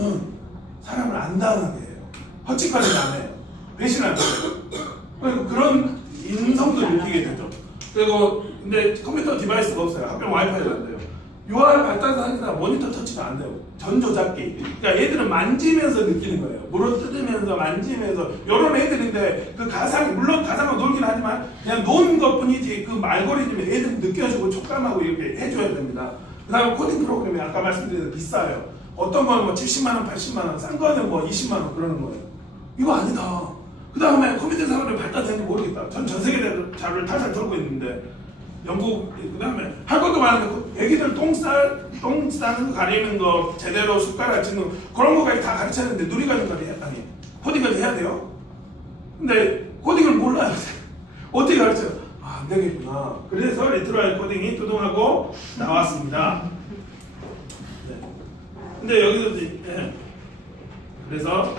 컴퓨터는 사람을 안 당하게 해요. 헛짓거리를 안 해요. 배신 안 해요. 그런 인성도 느끼게 되죠. 그리고 근데 컴퓨터 디바이스가 없어요. 학교 와이파이가 안 돼요. UR 발달사니까 모니터 터치가 안 돼요. 전조작기. 그러니까 애들은 만지면서 느끼는 거예요. 물어뜯으면서 만지면서 이런 애들인데 그 가상 물론 가상과 놀긴 하지만 그냥 노는 것뿐이지 그 알고리즘이 애들 느껴주고 촉감하고 이렇게 해줘야 됩니다. 그다음에 코딩 프로그램이 아까 말씀드린 대로 비싸요. 어떤 거는 뭐 70만 원, 80만 원, 싼 거는 뭐 20만 원 그러는 거예요. 이거 아니다. 그 다음에 컴퓨터 산업이 발달되는지 모르겠다. 전 세계대로 자료를 탈탈 털고 있는데 영국 그 다음에 할 것도 많은데 애기들 똥 싸는 거 가리는 거 제대로 숟가락 짚는 거 그런 거까지 다 가르쳤는데 누리과정까지 아니 코딩까지 해야 돼요? 근데 코딩을 몰라요. 어떻게 가르쳐요? 아, 안 되겠구나. 그래서 리트로아이 코딩이 tu둥하고 나왔습니다. 네. 근데 여기서 네. 그래서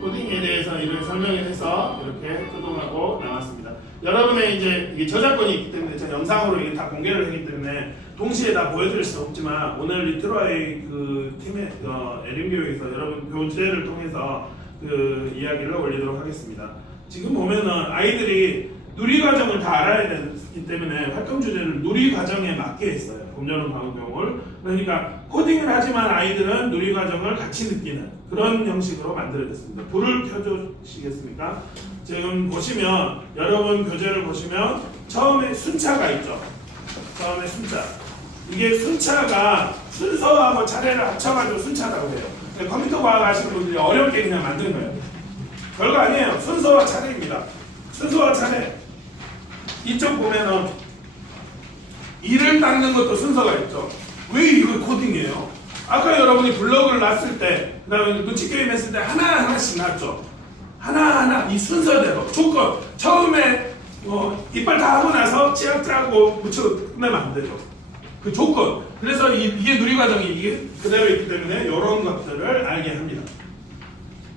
코딩에 대해서 이렇게 설명을 해서 이렇게 tu둥하고 나왔습니다. 여러분의 이제 이게 저작권이 있기 때문에 저 영상으로 이게 다 공개를 하기 때문에 동시에 다 보여드릴 수 없지만 오늘 리트로아이 그 팀의 에린교육에서 여러분 교재를 통해서 그 이야기를 올리도록 하겠습니다. 지금 보면은 아이들이 누리과정을 다 알아야 되기 때문에 활동 주제를 누리과정에 맞게 했어요. 봄여름 방학교육을. 그러니까 코딩을 하지만 아이들은 누리과정을 같이 느끼는 그런 형식으로 만들어졌습니다. 불을 켜주시겠습니까? 지금 보시면 여러분 교재를 보시면 처음에 순차가 있죠. 처음에 순차. 이게 순차가 순서하고 차례를 합쳐가지고 순차라고 해요. 컴퓨터 과학 하시는 분들이 어렵게 그냥 만든 거예요. 별거 아니에요. 순서와 차례입니다. 순서와 차례. 이쪽 보면은 이를 닦는 것도 순서가 있죠. 왜 이거 코딩이에요? 아까 여러분이 블로그를 놨을 때, 그 다음에 눈치 게임 했을 때 하나하나씩 놨죠. 하나하나 이 순서대로 조건 처음에 이빨 다 하고 나서 찌약 짜고 묻히고 끝내면 안 되죠. 그 조건. 그래서 이게 누리과정이 이게 그대로 있기 때문에 이런 것들을 알게 합니다.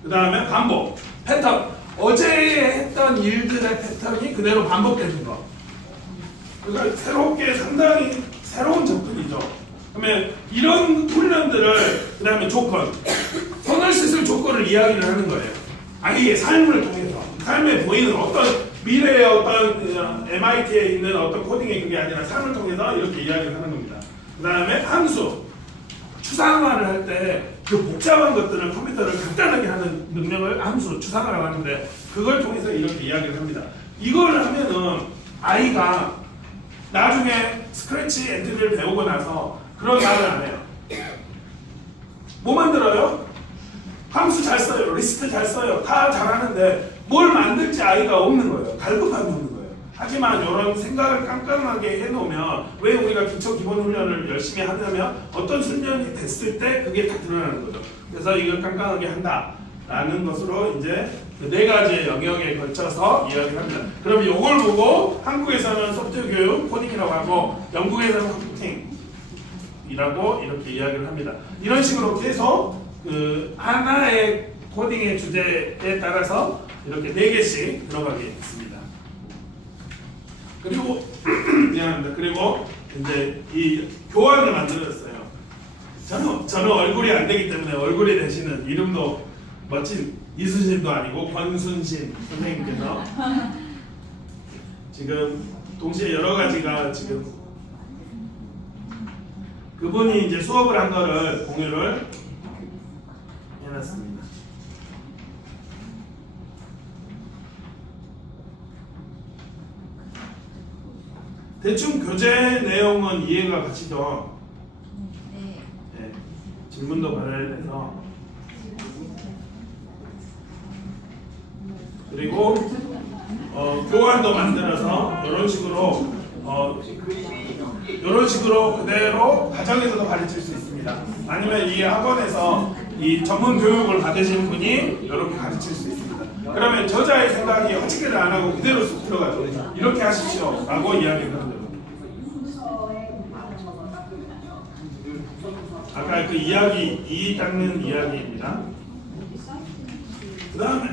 그 다음에 반복 패턴. 어제 했던 일들의 패턴이 그대로 반복되는 거. 그러니까 새롭게 상당히 새로운 접근이죠. 그러면 이런 훈련들을 그 다음에 조건 손을 씻을 조건을 이야기를 하는 거예요. 아이의 삶을 통해서 삶에 보이는 어떤 미래의 어떤 MIT에 있는 어떤 코딩의 그게 아니라 삶을 통해서 이렇게 이야기를 하는 겁니다. 그 다음에 함수 추상화를 할 때 그 복잡한 것들을 컴퓨터를 간단하게 하는 능력을 함수 추상화라고 하는데 그걸 통해서 이렇게 이야기를 합니다. 이걸 하면은 아이가 나중에 스크래치 엔트리를 배우고 나서 그런 말을 안 해요. 뭐 만들어요? 함수 잘 써요. 리스트 잘 써요. 다 잘하는데 뭘 만들지 아이가 없는 거예요. 갈급함이 없는 거예요. 하지만 이런 생각을 깜깜하게 해놓으면 왜 우리가 기초 기본 훈련을 열심히 하냐면 어떤 훈련이 됐을 때 그게 다 드러나는 거죠. 그래서 이걸 깜깜하게 한다라는 것으로 이제 그 네 가지의 영역에 걸쳐서 이야기를 합니다. 그럼 이걸 보고 한국에서는 소프트웨어 교육 코딩이라고 하고 영국에서는 컴퓨팅이라고 이렇게 이야기를 합니다. 이런 식으로 계속 그 하나의 코딩의 주제에 따라서 이렇게 4개씩 들어가게 있습니다. 그리고 미안합니다. 그리고 이제 이 교환을 만들었어요. 저는 얼굴이 안 되기 때문에 얼굴이 되시는 이름도 멋진 이순신도 아니고 권순신 선생님께서 지금 동시에 여러 가지가 지금 그분이 이제 수업을 한 거를 공유를 해놨습니다. 대충 교재 내용은 이해가 가시죠? 네. 질문도 받아야 돼서. 그리고 교환도 만들어서 이런 식으로 그대로 가정에서도 가르칠 수 있습니다. 아니면 이 학원에서 이 전문 교육을 받으신 분이 이렇게 가르칠 수 있습니다. 그러면 저자의 생각이 헛짓기를 안 하고 그대로 쑥 들어가죠. 이렇게 하십시오 라고 이야기를 합니다. 아까 그 이야기, 이 닦는 이야기입니다. 그 다음에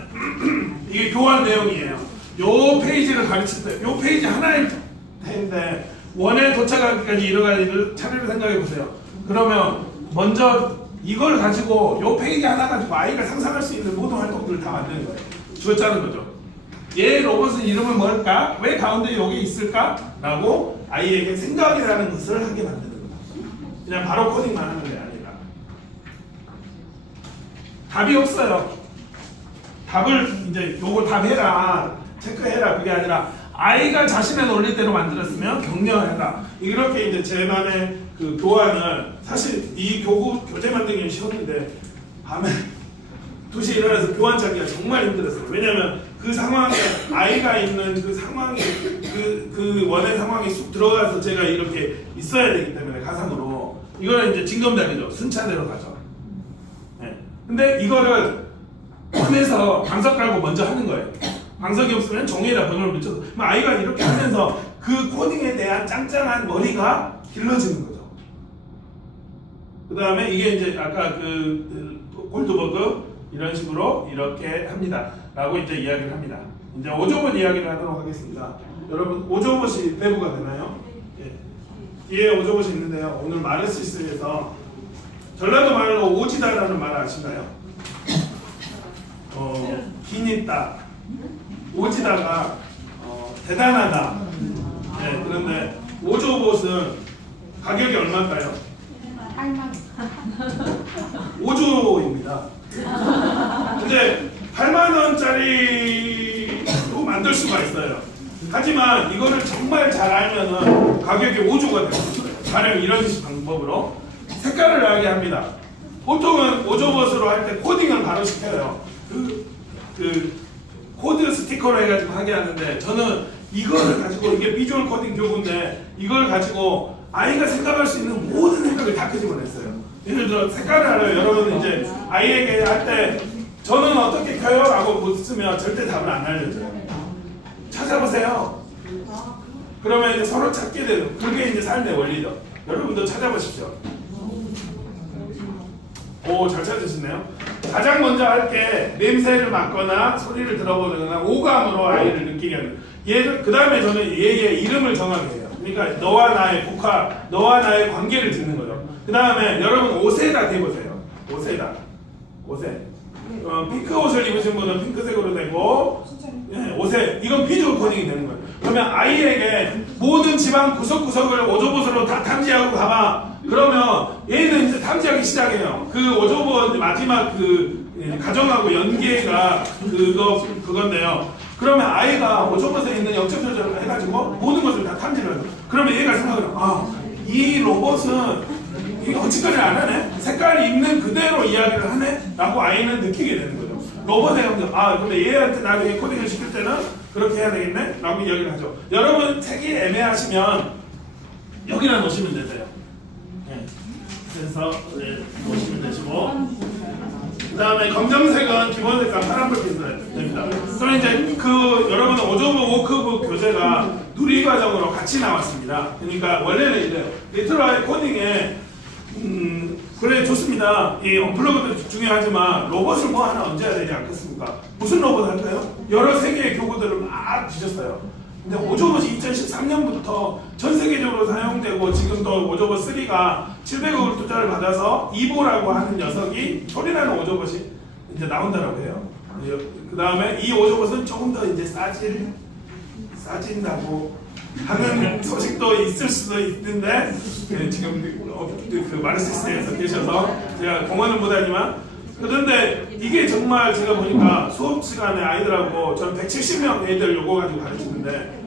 이게 교환 내용이에요. 요 페이지를 가르칠 때, 요 페이지 하나일 텐데 원에 도착하기까지 여러 가지를 차례를 생각해 보세요. 그러면 먼저 이걸 가지고 요 페이지 하나 가지고 아이가 상상할 수 있는 모든 활동들을 다 만드는 거예요. 주었자는 거죠. 얘 로봇은 이름을 뭘까? 왜 가운데 여기 있을까? 라고 아이에게 생각이라는 것을 하게 만드는 거예요. 그냥 바로 코딩만 하는 게 아니라. 답이 없어요. 답을 이제 요거 답해라, 체크해라, 그게 아니라 아이가 자신의 논리대로 만들었으면 격려해라. 이렇게 이제 제만의 그 교환을, 사실 이 교재 만들기는 쉬웠는데 밤에 2시에 일어나서 교환 찾기가 정말 힘들었어요. 왜냐면 그 상황에 아이가 있는 그 상황이 그 원의 상황에 쑥 들어가서 제가 이렇게 있어야 되기 때문에 가상으로 이거는 이제 징검다리죠. 순차대로 가죠. 네. 근데 이거를 꺼내서 방석 깔고 먼저 하는 거예요. 방석이 없으면 종이에다 번호를 붙여서 아이가 이렇게 하면서 그 코딩에 대한 짱짱한 머리가 길러지는 거죠. 그 다음에 이게 이제 아까 그 골드버그 이런 식으로 이렇게 합니다 라고 이제 이야기를 합니다. 이제 오조봇 이야기를 하도록 하겠습니다. 여러분 오조봇이 배부가 되나요? 예. 뒤에 오조봇이 있는데요. 오늘 마르시스에서 전라도 말로 오지다라는 말 아시나요? 기니다, 오지다가 대단하다. 네, 그런데 오조봇은 가격이 얼마일까요? 8만 5조입니다. 근데 8만 원짜리로 만들 수가 있어요. 하지만 이거를 정말 잘 알면은 가격이 5조가 되는 거예요. 가령 이런 방법으로 색깔을 알게 합니다. 보통은 오조봇으로 할 때 코딩을 바로 시켜요. 그 코드 스티커로 해가지고 하게 하는데 저는 이거를 가지고 이게 비주얼 코딩 교구인데 이걸 가지고 아이가 생각할 수 있는 모든 생각을 다 끄집어냈어요. 예를 들어 색깔을 알아요. 여러분 이제 아이에게 할 때 저는 어떻게 켜요? 라고 묻으면 절대 답을 안 알려줘요. 찾아보세요. 그러면 이제 서로 찾게 되는 그게 이제 삶의 원리죠. 여러분도 찾아보십시오. 오, 잘 찾으시네요. 가장 먼저 할 게 냄새를 맡거나 소리를 들어보거나 오감으로 아이를 느끼게 하는. 얘를 그 다음에 저는 얘의 이름을 정하게 해요. 그러니까 너와 나의 국화, 너와 나의 관계를 듣는 거죠. 그 다음에 여러분 옷에다 대보세요. 옷에. 핑크 옷을 입으신 분은 핑크색으로 되고, 예, 옷에 이건 비주얼 코딩이 되는 거예요. 그러면 아이에게 모든 집안 구석구석을 오조봇으로 다 탐지하고 가봐. 그러면 얘는 이제 탐지하기 시작해요. 그 오조봇 마지막 그 가정하고 연계가 그건데요. 그러면 아이가 오조봇에 있는 역적 조절을 해가지고 모든 것을 다 탐지를 해요. 그러면 얘가 생각을 해요. 이 로봇은 이게 어찌까지 안 하네? 색깔이 있는 그대로 이야기를 하네? 라고 아이는 느끼게 되는 거죠. 로봇에 근데 얘한테 나중에 코딩을 시킬 때는 그렇게 해야 되겠네? 라고 이야기를 하죠. 여러분 색이 애매하시면 여기다 놓으시면 되세요. 네. 그래서 놓으시면 되시고 그 다음에 검정색은 기본 색깔 파란불빛으로 됩니다. 그럼 이제 여러분 오조봇 워크북 교재가 누리 과정으로 같이 나왔습니다. 그러니까 원래는 이래요. 리트럴 코딩에 그래 좋습니다. 이 언플러그도 중요하지만 로봇을 뭐 하나 얹어야 되지 않겠습니까? 무슨 로봇 할까요? 여러 세계의 교구들을 막 주셨어요. 근데 오조봇이 2013년부터 전 세계적으로 사용되고 지금도 오조봇 3가 700억을 투자를 받아서 이보라고 하는 녀석이 소리나는 오조봇이 이제 나온다고 해요. 그 다음에 이 오조봇은 조금 더 이제 싸진다고 하는 소식도 있을 수도 있는데 지금 그 마르시스에서 계셔서 제가 공헌은 못하지만 그런데 이게 정말 제가 보니까 수업 시간에 아이들하고 저는 170명 애들 요거 가지고 가르치는데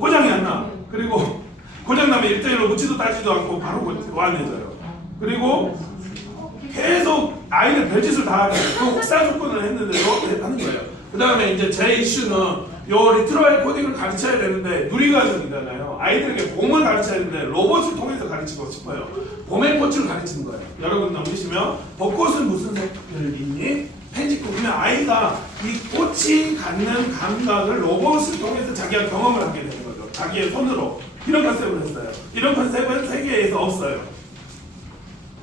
고장이 안 나. 그리고 고장나면 1대1로 묻지도 따지도 않고 바로 완해져요. 그리고 계속 아이들 별짓을 다 하는 그 혹사 조건을 했는데도 하는 거예요. 그 다음에 이제 제 이슈는 요 리트럴 코딩을 가르쳐야 되는데 누리과정이잖아요. 아이들에게 봄을 가르쳐야 되는데 로봇을 통해서 가르치고 싶어요. 봄의 꽃을 가르치는 거예요. 여러분 넘기시면 벚꽃은 무슨 색을 입니? 펜지꽃. 그러면 아이가 이 꽃이 갖는 감각을 로봇을 통해서 자기가 경험을 하게 되는 거죠. 자기의 손으로. 이런 컨셉을 했어요. 이런 컨셉은 세계에서 없어요.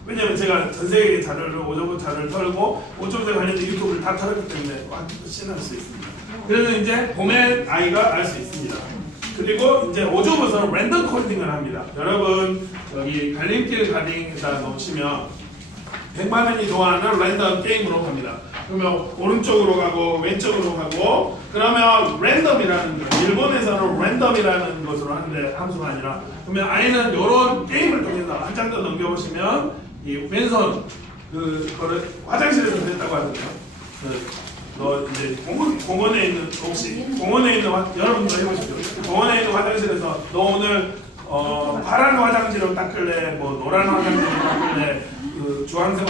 왜냐면 제가 전 세계 자료를 오조봇 자료를 털고 오조봇에 관련된 유튜브를 다 털었기 때문에 완전 신할 수 있습니다. 그래서 이제 봄에 아이가 알 수 있습니다. 그리고 이제 오조봇은 랜덤 코딩을 합니다. 여러분 여기 갈림길 가딩에다 놓으시면 100만원이 좋아하는 랜덤 게임으로 갑니다. 그러면 오른쪽으로 가고 왼쪽으로 가고 그러면 랜덤이라는 거 일본에서는 랜덤이라는 것으로 하는데 함수가 아니라 그러면 아이는 이런 게임을 통해서 한 장 더 넘겨보시면 이 왼손 그거를 화장실에서 그랬다고 하거든요. 너 이제 공원에 있는 혹시 공원에 있는 여러분도 해보십시오. 공원에 있는 화장실에서 너 오늘 파란 화장지로 닦을래 뭐 노란 화장지로 닦을래 그 주황색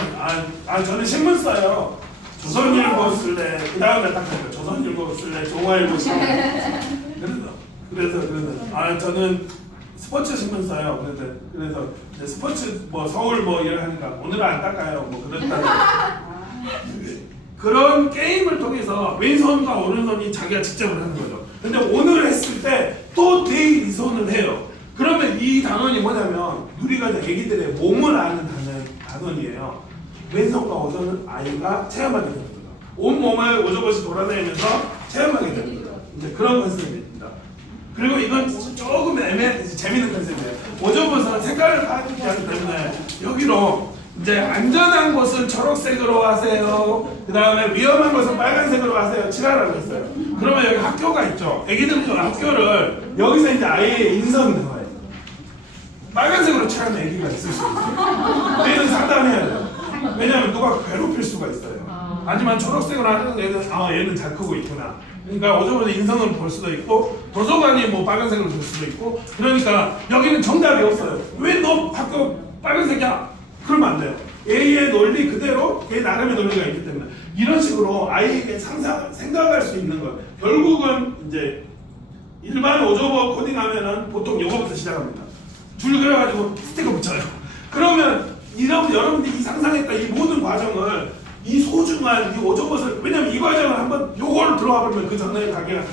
저는 신문 써요. 조선일보 쓸래 그 다음에 닦을래 조선일보 쓸래 조화일보 쓸래 그래서 저는 스포츠 신문 써요. 그래서 이제 스포츠 뭐 서울 뭐 이런 하니까 오늘은 안 닦아요 뭐 그렇다. 그런 게임을 통해서 왼손과 오른손이 자기가 직접을 하는 거죠. 근데 오늘 했을 때 또 내일 이 손을 해요. 그러면 이 단원이 뭐냐면 우리가 애기들의 몸을 아는 단원이에요. 왼손과 오른손은 아이가 체험하게 되는 거죠. 온 몸을 오저것이 돌아다니면서 체험하게 되는 거죠. 이제 그런 컨셉입니다. 그리고 이건 조금 재밌는 컨셉이에요. 오저것은 색깔을 파악하기 때문에 여기로 이제 안전한 곳은 초록색으로 하세요. 그 다음에 위험한 곳은 빨간색으로 하세요. 칠하라고 했어요. 그러면 여기 학교가 있죠. 애기들 학교를 여기서 이제 아이의 인성이 나와요. 빨간색으로 칠하는 애기가 있을 수 있어요. 얘는 상담해야 돼요. 왜냐하면 누가 괴롭힐 수가 있어요. 하지만 초록색으로 하는 애는 얘는 잘 크고 있구나. 그러니까 오저보다 인성을 볼 수도 있고 도서관이 뭐 빨간색으로 볼 수도 있고 그러니까 여기는 정답이 없어요. 왜 너 학교 빨간색이야? 그러면 안 돼요. A의 논리 그대로 얘 나름의 논리가 있기 때문에 이런 식으로 아이에게 생각할 수 있는 것. 결국은 이제 일반 오저버 코딩하면은 보통 요거부터 시작합니다. 줄 그려가지고 스티커 붙여요. 그러면 여러분들이 이 상상했던 이 모든 과정을 이 소중한 이 오저버를 왜냐면 이 과정을 한번 요거를 들어와 보면 그 전에 가게가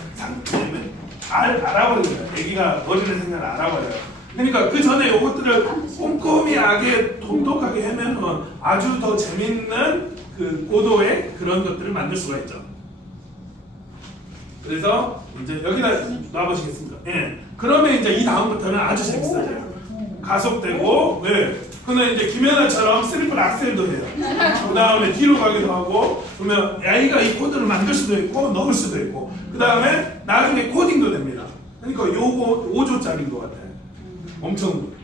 알아버리는 거예요. 애기가 머리를 생각을 알아버려요. 그러니까 그 전에 요것들을 꼼꼼히하게 돈독하게 하면 아주 더 재밌는 그 고도의 그런 것들을 만들 수가 있죠. 그래서 이제 여기다 놔보시겠습니다. 예. 그러면 이제 이 다음부터는 아주 재밌어져요. 가속되고, 네. 근데 이제 김연아처럼 트리플 악셀도 해요. 그 다음에 뒤로 가기도 하고, 그러면 아이가 이 코드를 만들 수도 있고, 넣을 수도 있고, 그 다음에 나중에 코딩도 됩니다. 그러니까 요거 5조짜리인 것 같아요.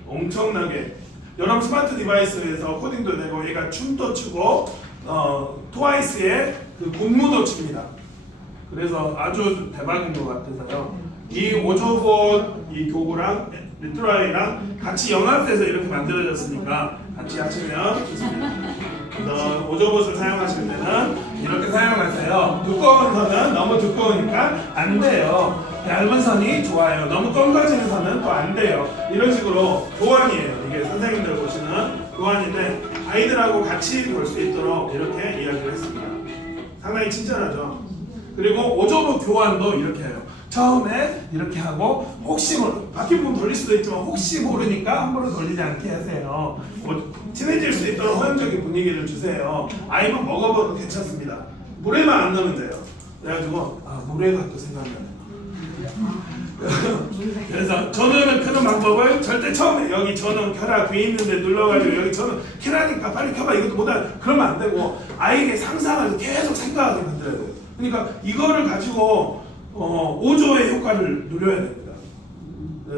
엄청나게 여러분 스마트 디바이스에서 코딩도 되고 얘가 춤도 추고 트와이스의 그 군무도 칩니다. 그래서 아주 대박인 것 같아서요. 이 오조봇 이 교구랑 리트라이랑 같이 연합돼서 이렇게 만들어졌으니까 같이 하시면 좋습니다. 그래서 오조봇을 사용하실 때는 이렇게 사용하세요. 두꺼운 선은 너무 두꺼우니까 안 돼요. 얇은 선이 좋아요. 너무 껌가지는 선은 또 안 돼요. 이런 식으로 교환이에요. 이게 선생님들 보시는 교환인데 아이들하고 같이 볼 수 있도록 이렇게 이야기를 했습니다. 상당히 친절하죠. 그리고 오저봇 교환도 이렇게 해요. 처음에 이렇게 하고 혹시 바뀐 부분 돌릴 수도 있지만 혹시 모르니까 함부로 돌리지 않게 하세요. 친해질 수 있도록 허용적인 분위기를 주세요. 아이만 먹어봐도 괜찮습니다. 물에만 안 넣으면 돼요. 그래가지고 물에가 또 생각나요. 그래서 전원을 끄는 방법을 절대 처음에 여기 전원 켜라 뒤에 있는데 눌러가지고 여기 전원 켜라니까 빨리 켜봐 이것도 못하 그러면 안 되고 아이에게 상상을 계속 생각하게 만들어야 돼요. 그러니까 이거를 가지고 5조의 효과를 누려야 됩니다.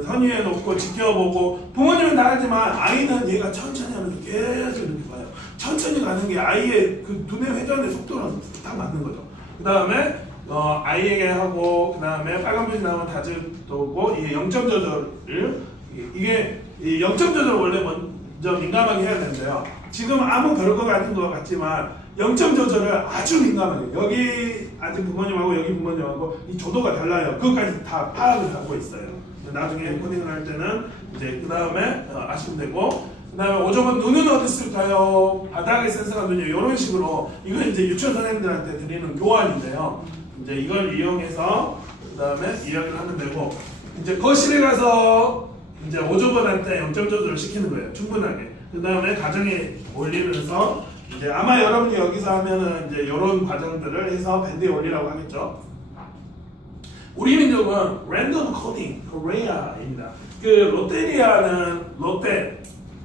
선의해 놓고 지켜보고 부모님은 다르지만 아이는 얘가 천천히 하면서 계속 이렇게 봐요. 천천히 가는 게 아이의 그 두뇌 회전의 속도랑 딱 맞는 거죠. 그 다음에 아이에게 하고 그 다음에 빨간불이 나오면 다져두고 이 0점 조절을 이게 이 0점 조절을 원래 먼저 민감하게 해야 되는데요. 지금 아무 별거 같은 것 같지만 0점 조절을 아주 민감하게 여기 아직 부모님하고 여기 부모님하고 이 조도가 달라요. 그것까지 다 파악을 하고 있어요. 나중에 코딩을 할 때는 이제 그 다음에 아시면 되고 그 다음에 오저번 눈은 어디 쓸까요? 바닥에 센서가 눈이요. 이런 식으로 이건 이제 유치원 선생님들한테 드리는 교환인데요. 이제 이걸 이용해서 그 다음에 이야기를 하면 되고 이제 거실에 가서 이제 오저번한테 0점 조절을 시키는 거예요. 충분하게. 그 다음에 가정에 올리면서 이제 아마 여러분이 여기서 하면은 이제 이런 과정들을 해서 밴드에 올리라고 하겠죠. 우리 민족은 랜덤 코딩 코리아입니다. 그 롯데리아는 롯데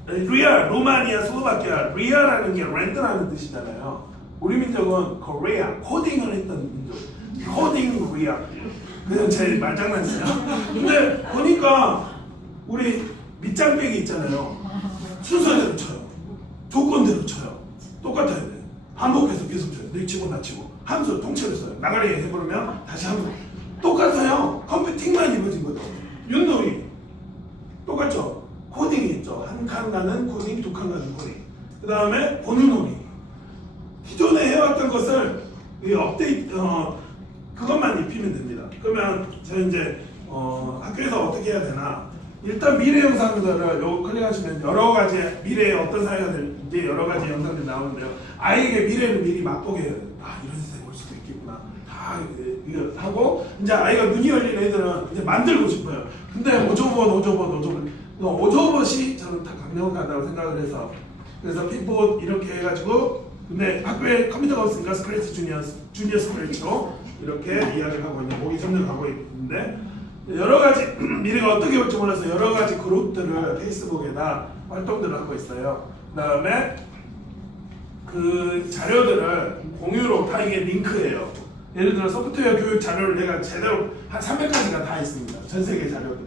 리아, 루마니아, 슬로바키아, 리아라는 게 랜드라는 뜻이잖아요. 우리 민족은 코리아, 코딩을 했던 민족. 코딩 리아. 그냥 제 말장난이에요. 근데 보니까 우리 밑장빼기 있잖아요. 순서대로 쳐요. 조건대로 쳐요. 똑같아야 돼. 반복해서 계속 쳐요. 너 치고 나 치고. 함수 통째로 써요. 나가리 해버리면 다시 함수. 똑같아요. 컴퓨팅만 이루어진 거죠. 윷놀이 똑같죠. 코딩이 있죠. 한 칸 가는 코딩, 두 칸 가는 코딩. 그 다음에 번호놀이. 기존에 해왔던 것을 업데이트 그것만 입히면 됩니다. 그러면 저희 이제 학교에서 어떻게 해야 되나? 일단 미래 영상들을 요거 클릭하시면 여러 가지 미래에 어떤 사회가 될지 여러 가지 영상들이 나오는데요. 아이에게 미래를 미리 맛보게 해야 돼요. 아 이런 세상이 올 수도 있겠구나. 다 이거 하고 이제 아이가 눈이 열린 애들은 이제 만들고 싶어요. 근데 오조봇이 저는 다 강력하다고 생각을 해서 그래서 픽봇 이렇게 해가지고 근데 학교에 컴퓨터가 없으니까 스크래치 주니어 스크래치로 이렇게 이야기를 하고 있는 목이 점점 가고 있는데 여러 가지 미래가 어떻게 올지 몰라서 여러 가지 그룹들을 페이스북에다 활동들을 하고 있어요. 그 다음에 그 자료들을 공유로 다 이게 링크예요. 예를 들어 소프트웨어 교육 자료를 내가 제대로 한 300가지가 다 있습니다. 전 세계 자료들이.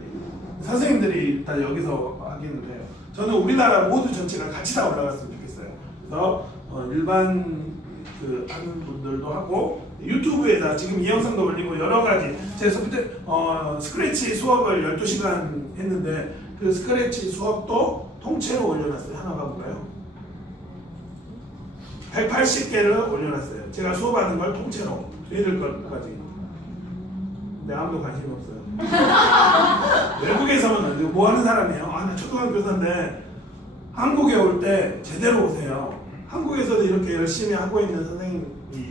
선생님들이 다 여기서 하기는 해요. 저는 우리나라 모두 전체가 같이 다 올라갔으면 좋겠어요. 그래서 일반 그 하는 분들도 하고 유튜브에다 지금 이 영상도 올리고 여러 가지 제 스크래치 수업을 12시간 했는데 그 스크래치 수업도 통째로 올려놨어요. 하나 봐볼까요? 180개를 올려놨어요. 제가 수업하는 걸 통째로 얘들 것까지. 근데 아무도 관심이 없어요. 외국에서는 뭐 하는 사람이에요? 아, 나 초등학교 교사인데 한국에 올 때 제대로 오세요. 한국에서도 이렇게 열심히 하고 있는 선생님이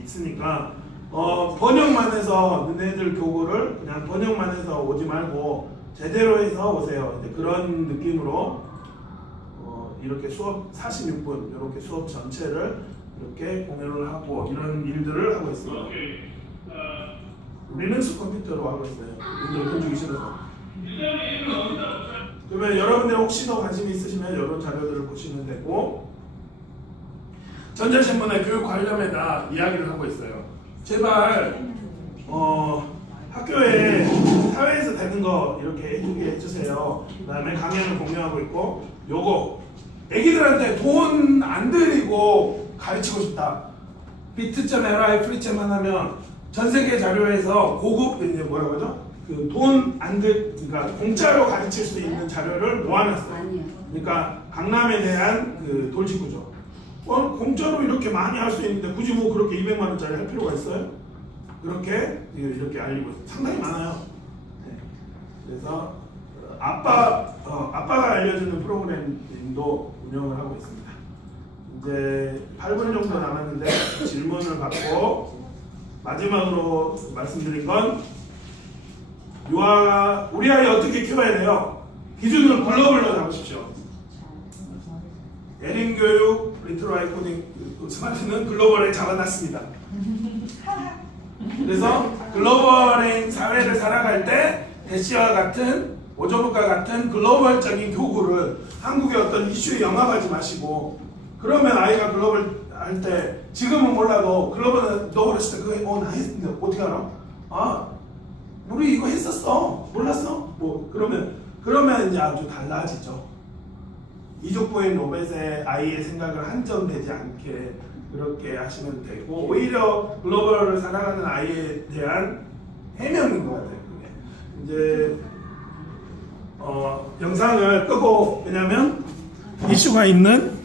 있으니까 번역만 해서 너네들 교구를 그냥 번역만 해서 오지 말고 제대로 해서 오세요. 이제 그런 느낌으로 이렇게 수업 46분 이렇게 수업 전체를 이렇게 공유를 하고 이런 일들을 하고 있습니다. 리눅스 컴퓨터로 하고 있어요. 돈 주기 싫어서. 그러면 여러분들 혹시 더 관심이 있으시면 이런 자료들을 보시면 되고 전자신문의 교육 관련에다 이야기를 하고 있어요. 제발 학교에 사회에서 되는 거 이렇게 해주게 해주세요. 그 다음에 강연을 공유하고 있고 요거 애기들한테 돈 안 들이고 가르치고 싶다. 비트.li 프리체만 하면 전 세계 자료에서 고급 이제 뭐라고 하죠? 그 돈 안 그러니까 공짜로 가르칠 수 있는 자료를 모아놨어요. 그러니까 강남에 대한 그 돌직구죠. 공짜로 이렇게 많이 할 수 있는데 굳이 뭐 그렇게 200만 원짜리 할 필요가 있어요? 그렇게 이렇게 알리고 있어요. 상당히 많아요. 네. 그래서 아빠가 알려주는 프로그램도 운영을 하고 있습니다. 이제 8분 정도 남았는데 질문을 받고 마지막으로 말씀드린 건 우리 아이 어떻게 키워야 돼요? 기준을 글로벌로 잡으십시오. 예림교육, 리트라이 코딩, 스마트는 글로벌에 잡아놨습니다. 그래서 글로벌인 사회를 살아갈 때 대시와 같은 오조북과 같은 글로벌적인 교구를 한국의 어떤 이슈에 영합하지 마시고 그러면 아이가 글로벌 할 때 지금은 몰라도 글로벌은 너 어렸을 때 그거 나 했는데 어떻게 알아? 아 우리 이거 했었어 몰랐어? 뭐 그러면 이제 아주 달라지죠. 이족보인 로벳의 아이의 생각을 한정되지 않게 그렇게 하시면 되고 오히려 글로벌을 살아가는 아이에 대한 해명인 것 같아요. 그게 이제 영상을 끄고 왜냐면 이슈가 있는